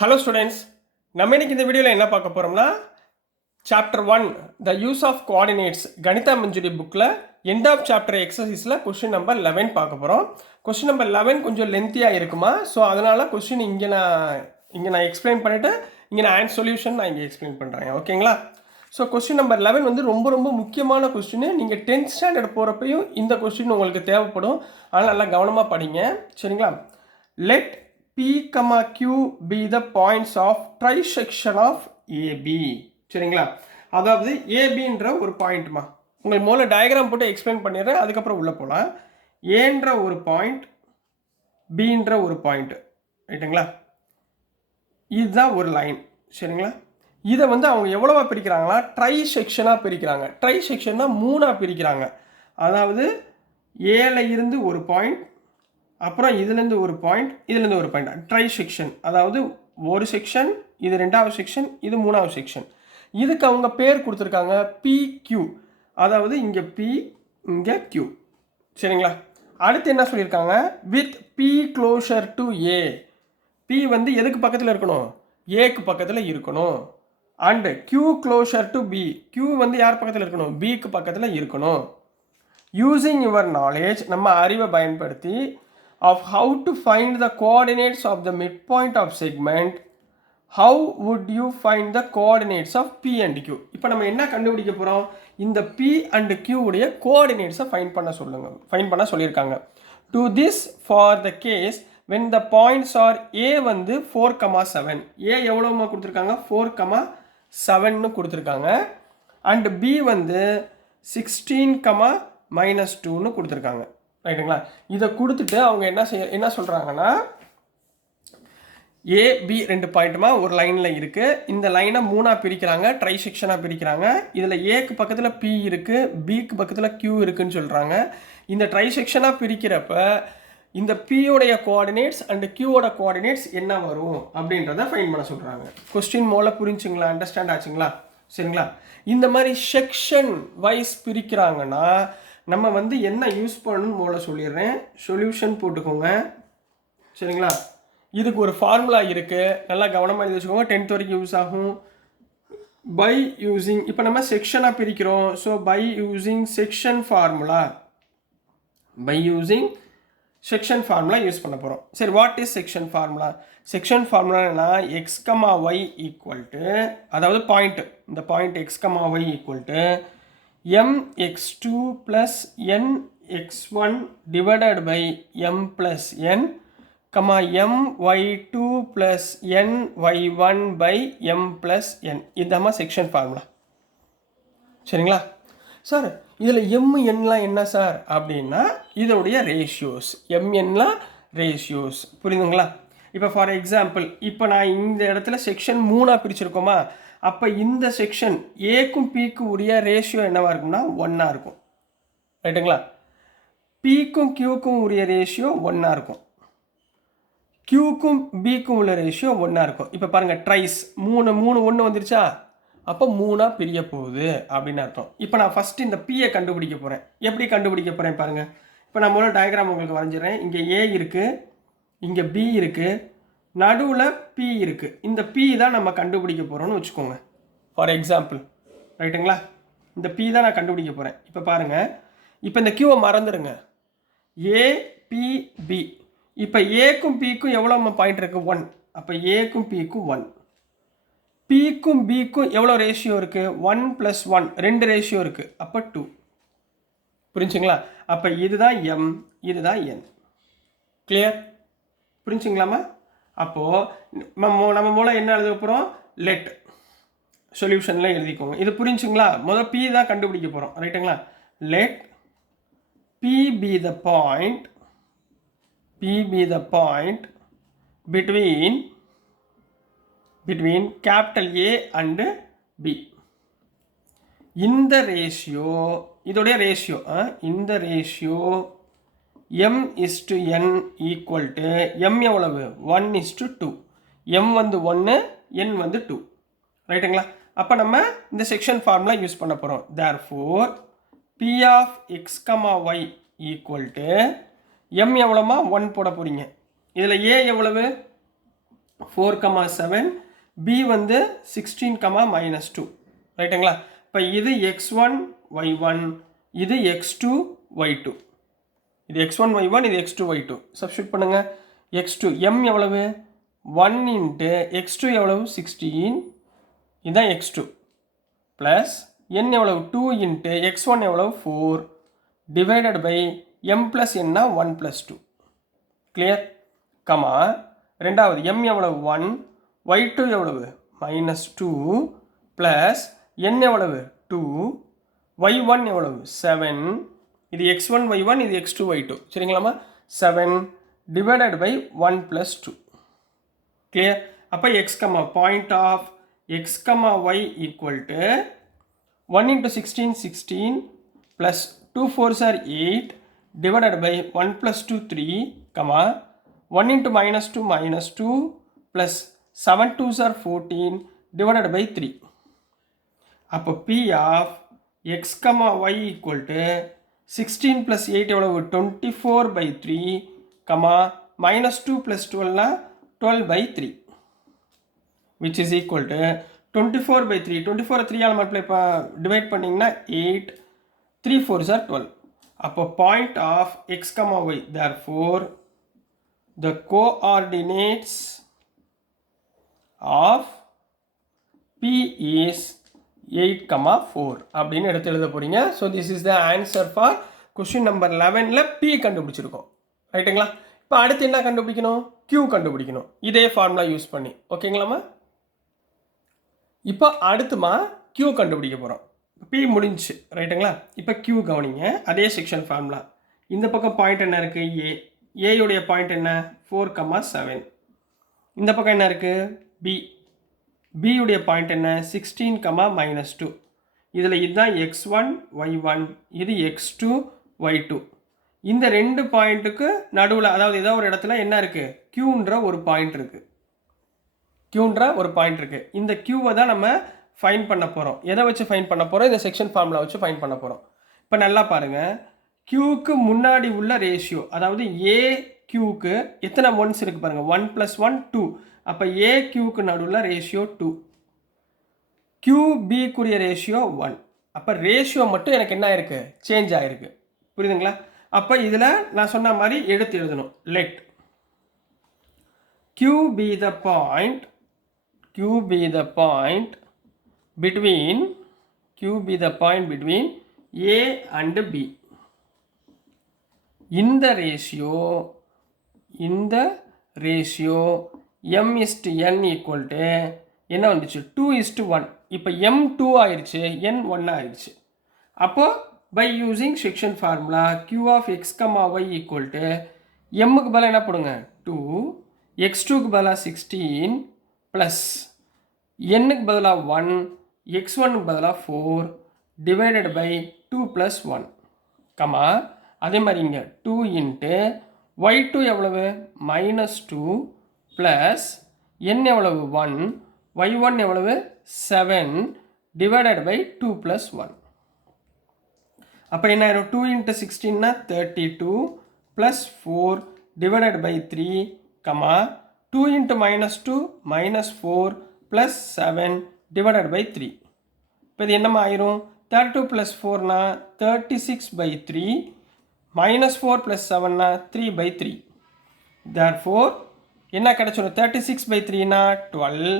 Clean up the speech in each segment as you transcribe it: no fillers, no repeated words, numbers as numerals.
Hello students, நம்ம இன்னைக்கு இந்த வீடியோவில் என்ன பார்க்க போகிறோம்னா chapter 1 the use of coordinates Ganitha Manjari புக்கில் எண்ட் ஆஃப் சாப்டர் எக்ஸசைஸில் கொஸ்டின் நம்பர் 11 பார்க்க போகிறோம். கொஸ்டின் நம்பர் 11 கொஞ்சம் லென்த்தியாக இருக்குமா, ஸோ அதனால் கொஸ்டின் இங்கே நான் எக்ஸ்பிளைன் பண்ணிவிட்டு இங்கே நான் சொல்யூஷன் நான் இங்கே எக்ஸ்பிளைன் பண்ணுறேன். ஓகேங்களா? ஸோ கொஸ்டின் நம்பர் 11 வந்து ரொம்ப ரொம்ப முக்கியமான கொஸ்டின். நீங்கள் 10th ஸ்டாண்டர்ட் போகிறப்பையும் இந்த கொஸ்டின் உங்களுக்கு தேவைப்படும். அதனால் நல்லா கவனமாக படிங்க. சரிங்களா? Let P, Q be the points of trisection of AB. சரிங்களா? அதாவது ஏபின்ற ஒரு பாயிண்ட்மா, உங்களுக்கு முதல்ல டயக்ராம் போட்டு எக்ஸ்பிளைன் பண்ணிடுறேன், அதுக்கப்புறம் உள்ளே போகலாம். ஏன்ற ஒரு பாயிண்ட், பின்ற ஒரு பாயிண்ட், ரைட்டுங்களா? இதுதான் ஒரு லைன். சரிங்களா? இதை வந்து அவங்க எவ்வளவா பிரிக்கிறாங்களா, ட்ரை செக்ஷனாக பிரிக்கிறாங்க. ட்ரை செக்ஷன்னா 3ஆக பிரிக்கிறாங்க. அதாவது ஏல இருந்து ஒரு பாயிண்ட், அப்புறம் இதுலேருந்து ஒரு பாயிண்ட், இதுலேருந்து ஒரு பாயிண்ட், ட்ரை செக்ஷன். அதாவது ஒரு செக்ஷன், இது 2வது செக்ஷன், இது 3வது செக்ஷன். இதுக்கு அவங்க பேர் கொடுத்துருக்காங்க PQ. அதாவது இங்கே P, இங்கே Q. சரிங்களா? அடுத்து என்ன சொல்லியிருக்காங்க, with P closure to A. P வந்து எதுக்கு பக்கத்தில் இருக்கணும், ஏக்கு பக்கத்தில் இருக்கணும். And Q closure to B. Q வந்து யார் பக்கத்தில் இருக்கணும், Bக்கு பக்கத்தில் இருக்கணும். யூஸிங் யுவர் நாலேஜ், நம்ம அறிவை பயன்படுத்தி, of how to find the coordinates of the midpoint of segment, how would you find the coordinates of P and Q? இப்போ நம்ம என்ன கண்டுபிடிக்க போகிறோம், இந்த P and Q உடைய கோஆர்டினேட்ஸை ஃபைண்ட் பண்ண சொல்லியிருக்காங்க. to this for the case when the points are A வந்து 4,7. A எவ்வளோமா கொடுத்துருக்காங்க, 4,7ன்னு கொடுத்துருக்காங்க. அண்ட் B வந்து 16,-2ன்னு கொடுத்துருக்காங்க. ரைட்டுங்களா? இதை கொடுத்துட்டு அவங்க என்ன சொல்கிறாங்கன்னா, ஏபி 2 பாயிண்ட்டுமா ஒரு லைனில் இருக்குது. இந்த லைனை 3ஆக பிரிக்கிறாங்க, ட்ரை செக்ஷனாக பிரிக்கிறாங்க. இதில் ஏக்கு பக்கத்தில் P இருக்குது, பிக்கு பக்கத்தில் Q இருக்குன்னு சொல்கிறாங்க. இந்த ட்ரை செக்ஷனாக பிரிக்கிறப்ப இந்த Pயோடைய கோஆர்டினேட்ஸ் அண்ட் Qவோட கோஆர்டினேட்ஸ் என்ன வரும் அப்படின்றத ஃபைண்ட் பண்ண சொல்கிறாங்க. கொஸ்டின் மூல புரிஞ்சுங்களா, அண்டர்ஸ்டாண்ட் ஆச்சுங்களா? சரிங்களா? இந்த மாதிரி செக்ஷன் வைஸ் பிரிக்கிறாங்கன்னா நம்ம வந்து என்ன யூஸ் பண்ணணும்னு முதல்ல சொல்லிடுறேன். சொல்யூஷன் போட்டுக்கோங்க. சரிங்களா? இதுக்கு ஒரு ஃபார்முலா இருக்குது, நல்லா கவனமாக எழுதி வச்சுக்கோங்க. 10th வரைக்கும் யூஸ் ஆகும். பை யூஸிங், இப்போ நம்ம செக்ஷனாக பிரிக்கிறோம். So by using section formula, section formula use பண்ண போகிறோம். சரி, what is section formula? Section ஃபார்முலானா x,y ஈக்குவல் டு, அதாவது பாயிண்ட், இந்த point x,y equal to mx2 plus nx1 divided by m plus n, my2 plus ny1 by m plus n. இதுதான் section formula. சரிங்களா sir? இதில் mnலாம் என்ன sir அப்படின்னா இதோடைய ratios. mnலாம் ratios, புரியுதுங்களா? இப்போ ஃபார் எக்ஸாம்பிள், இப்போ நான் இந்த இடத்துல செக்ஷன் 3ஆக பிரிச்சிருக்கோமா, அப்போ இந்த செக்ஷன் ஏக்கும் பிக்கும் உரிய ரேஷியோ என்னவாக இருக்கும்னா 1ஆக இருக்கும். ரைட்டுங்களா? பிக்கும் கியூக்கும் உரிய ரேஷியோ 1ஆக இருக்கும், கியூக்கும் பிக்கும் உள்ள ரேஷியோ 1ஆக இருக்கும். இப்போ பாருங்கள், ட்ரைஸ் 3 1 வந்துருச்சா, அப்போ 3ஆக பிரிய போகுது அப்படின்னு அர்த்தம். இப்போ நான் ஃபஸ்ட்டு இந்த பியை கண்டுபிடிக்க போகிறேன். எப்படி கண்டுபிடிக்க போகிறேன் பாருங்கள். இப்போ நான் முதல்ல டயக்ராம் உங்களுக்கு வரைஞ்சிடறேன். இங்கே ஏ இருக்குது, இங்கே பி இருக்குது, நடுவில் P இருக்குது. இந்த P தான் நம்ம கண்டுபிடிக்க போகிறோம்னு வச்சுக்கோங்க, ஃபார் எக்ஸாம்பிள். ரைட்டுங்களா? இந்த P தான் நான் கண்டுபிடிக்க போகிறேன். இப்போ பாருங்கள், இப்போ இந்த Qவை மறந்துடுங்க. APB. இப்போ ஏக்கும் பிக்கும் எவ்வளோ பாயிண்ட் இருக்குது, 1. அப்போ ஏக்கும் பிக்கும் 1. பிக்கும் பிக்கும் எவ்வளோ ரேஷியோ இருக்குது, 1 + 1, 2 ரேஷியோ இருக்குது, அப்போ 2. புரிஞ்சுங்களா? அப்போ இதுதான் M, இதுதான் N. கிளியர்? புரிஞ்சுங்களாமா? அப்போது நம்ம மூலம் என்ன எழுத போகிறோம், லெட் சொல்யூஷனில் எழுதிக்கோங்க. இது புரிஞ்சுங்களா? முதல் P தான் கண்டுபிடிக்க போகிறோம். ரைட்டுங்களா? Let P be the point between capital A and B. இந்த ரேஷியோ, இதோடைய ரேஷியோ, இந்த ratio m/n equal to m எவ்வளவு, 1:2. m வந்து 1, n வந்து 2. ரைட்டுங்களா? அப்போ நம்ம இந்த செக்ஷன் ஃபார்முலா யூஸ் பண்ண போகிறோம். Therefore P of x, y equal to m எவ்வளோமா, 1 போட போகிறீங்க. இதில் a எவ்வளவு, 4, 7, b வந்து 16, -2 ரைட்டுங்களா? இப்போ இது x1 y1, இது x2 y2, இது x1 y1, இது x2 y2. சப்ஸ்டியூட் பண்ணுங்க. x2 m எவ்வளவு 1 இன்ட்டு x2 எவ்வளவு 16, இதுதான் x2 ப்ளஸ் n எவ்வளவு 2 இன்ட்டு x1 எவ்வளவு 4 டிவைடட் பை m ப்ளஸ் என்ன 1 ப்ளஸ் 2. கிளியர்? கமா ரெண்டாவது m எவ்வளவு 1, y2 எவ்வளவு -2 ப்ளஸ் n எவ்வளவு 2, y1 எவ்வளவு 7, இது x1 y1, இது x2 y2 சரிங்களாமா? 7 டிவைடட் பை 1 ப்ளஸ் 2. கிளியர்? அப்போ x, point of x, y equal to 1 into 16, 16 plus 2 4s are 8 divided by 1 plus 2, 3, 1 into -2, -2 plus 7 2s are 14 divided by 3. அப்போ P of x, y equal to 16 plus 8 எவ்வளவு 24 by 3, -2 plus 12 12 by 3, which is equal to 24 by 3. 24 3 all multiply divide பண்ணிங்கன்னா 8, 3 4s are 12. அப்போ point of x, y, therefore the coordinates of P is 8, 4 அப்படின்னு எடுத்து எழுத போறீங்க. So this is the answer for question number 11ல் P கண்டுபிடிச்சிருக்கோம். ரைட்டுங்களா? இப்போ அடுத்து என்ன கண்டுபிடிக்கணும்? Q கண்டுபிடிக்கணும். இதே ஃபார்முலா யூஸ் பண்ணி. ஓகேங்களாமா? இப்போ அடுத்துமா Q கண்டுபிடிக்க போகிறோம். P முடிஞ்சு ரைட்டுங்களா? இப்போ Q கவனிங்க. அதே செக்ஷன் ஃபார்முலா. இந்த பக்கம் பாயிண்ட் என்ன இருக்குது? A. ஏயுடைய பாயிண்ட் என்ன? 4, 7. இந்த பக்கம் என்ன இருக்குது? B. B உடைய பாயிண்ட் என்ன? 16, -2. இதில் இதுதான் x1 y1, இது x2 y2. இந்த ரெண்டு பாயிண்ட்டுக்கு நடுவில், அதாவது ஏதோ ஒரு இடத்துல என்ன இருக்குது? Qன்ற ஒரு பாயிண்ட் இருக்குது. Qன்ற ஒரு பாயிண்ட் இருக்குது. இந்த Qவை தான் நம்ம ஃபைன் பண்ண போகிறோம். எதை வச்சு ஃபைன் பண்ண போகிறோம்? இந்த செக்ஷன் ஃபார்முலா வச்சு ஃபைன் பண்ண போகிறோம். இப்போ நல்லா பாருங்கள். Qக்கு முன்னாடி உள்ள ரேஷியோ, அதாவது AQக்கு எத்தனை ஒன்ஸ் இருக்குது பாருங்கள். 1 + 1 2. அப்போ AQக்கு நடுவில் ரேஷியோ 2, QBக்குரிய ரேஷியோ 1. அப்போ ரேஷியோ மட்டும் எனக்கு என்ன ஆயிருக்கு? சேஞ்ச் ஆகிருக்கு. புரியுதுங்களா? அப்போ இதில் நான் சொன்ன மாதிரி எடுத்து எழுதணும். Let Q be the point between A and B. இந்த ரேஷியோ m/n equal to என்ன வந்துச்சு? 2:1. இப்போ m 2 ஆயிடுச்சு, n 1 ஆயிடுச்சு. அப்போ by using section formula Q of x, y equal to mக்கு பதிலா என்ன போடுங்க? 2, x2க்கு பதிலா 16 ப்ளஸ் nக்கு பதிலா 1, x1க்கு பதிலா 4 டிவைடட் பை 2 + 1, அதே மாதிரி இங்கே 2 இன்ட்டு y2 எவ்வளவு? -2 ப்ளஸ் n எவ்வளவு? 1, y1 எவ்வளவு? 7 டிவைடட் பை 2 + 1. அப்போ என்ன ஆயிரும்? 2 into 16 32 plus 4 divided by 3, 2 into -2 -4 plus 7 divided by 3. இப்போ இது என்னமா ஆயிரும்? 32 + 4 36/3, -4 + 7 3/3. therefore என்ன கிடைச்சிடும்? 36/3 12,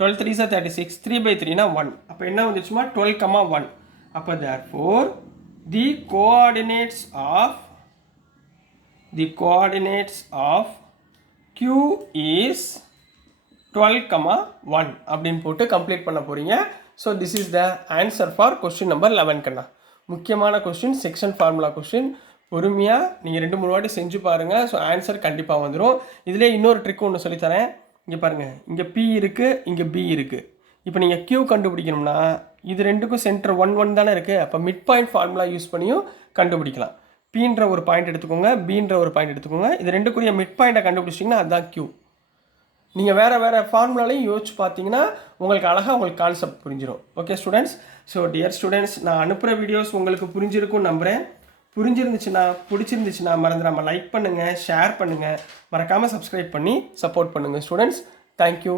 12 3s are 36, 3/3 1. அப்போ என்ன வந்துச்சுமா? 12, 1. அப்போ therefore the coordinates of Q is 12, 1 அப்படின்னு போட்டு கம்ப்ளீட் பண்ண போறீங்க. So this is the answer for question number 11 கண்ணா. முக்கியமான கொஸ்டின், செக்ஷன் ஃபார்முலா கொஸ்டின். பொறுமையாக நீங்கள் 2-3 வாட்டி செஞ்சு பாருங்கள். ஸோ ஆன்சர் கண்டிப்பாக வந்துடும். இதிலே இன்னொரு ட்ரிக் ஒன்று சொல்லித்தரேன். இங்கே பாருங்கள், இங்கே P இருக்குது, இங்கே B இருக்குது. இப்போ நீங்கள் Q கண்டுபிடிக்கணும்னா இது ரெண்டுக்கும் சென்டர் 1 1 தானே இருக்குது. அப்போ மிட் பாயிண்ட் ஃபார்முலா யூஸ் பண்ணியும் கண்டுபிடிக்கலாம். Pன்ற ஒரு பாயிண்ட் எடுத்துக்கோங்க, Bன்ற ஒரு பாயிண்ட் எடுத்துக்கோங்க. இது ரெண்டுக்குரிய மிட் பாயிண்ட்டை கண்டுபிடிச்சிட்டிங்கன்னா அதுதான் Q. நீங்கள் வேறு ஃபார்முலாலையும் யோசிச்சு பார்த்தீங்கன்னா உங்களுக்கு அழகாக உங்களுக்கு கான்செப்ட் புரிஞ்சிடும். Okay students? So dear students, நான் அனுப்புகிற வீடியோஸ் உங்களுக்கு புரிஞ்சிருக்கும்னு நம்புகிறேன். புரிஞ்சிருந்துச்சுன்னா பிடிச்சிருந்துச்சுன்னா மறந்துடாமல் லைக் பண்ணுங்கள், ஷேர் பண்ணுங்கள், மறக்காமல் சப்ஸ்கிரைப் பண்ணி சப்போர்ட் பண்ணுங்கள் ஸ்டூடெண்ட்ஸ். தேங்க்யூ.